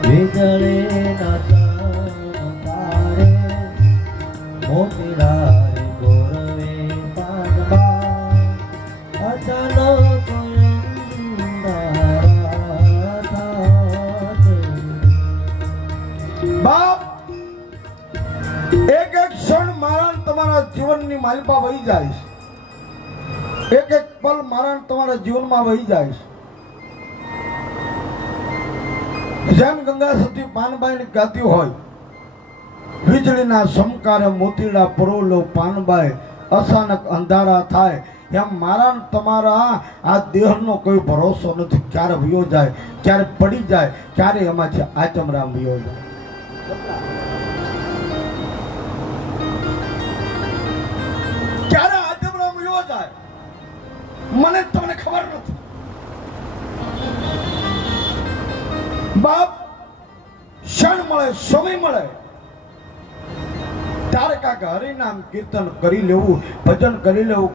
વીજળે તારે મોતીડા રે ગોરવે પાગવા અચાનક બાપ એક એક ક્ષણ મારા તમારા જીવનની માલિપા વહી જાય છે એક એક પલ મારા તમારા જીવનમાં વહી જાય છે જેમ ગંગા સતી પાનબાઈ ગાતી હોય વીજળીના સમકારે મોતીડા પરોલો પાનબાઈ અચાનક અંધારા થાય એમ મારા તમારા આ દેહનો કોઈ ભરોસો નથી ક્યારે વયો જાય ક્યારે પડી જાય ક્યારે એમાંથી આચમરામ વયો જાય ક્યારે આચમરામ વયો જાય મને તમને ખબર નથી બાપ ક્ષણ મળે સમય મળે ત્યારે કાંક હરિનામ કીર્તન કરી લેવું ભજન કરી લેવું